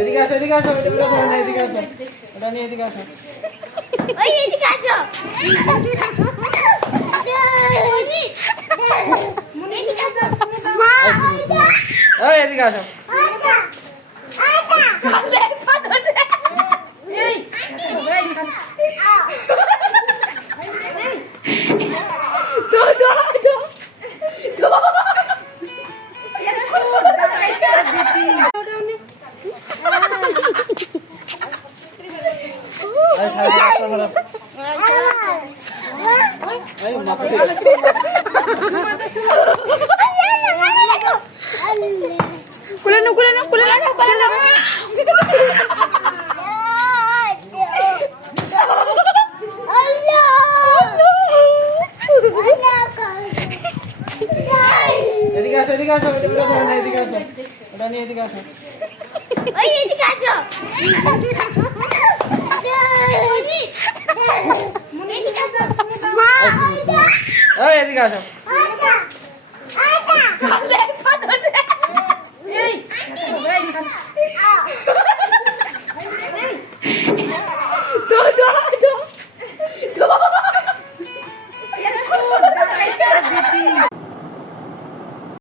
এদিকে আসো, এদিকে আসো, এদিকে আসো, ওটা নিয়ে এদিকে আসো। ওই এদিকে আসো। এদিকে আসো। মা এই এদিকে আসো। এই সাইডে রাস্তা ধরো। এই মাথা এদিকে আসো, এদিকে আসো, এদিকে আসো, ওটা নিয়ে এদিকে আসো। ওই এদিকে আসো। মা এই এদিকে আসো।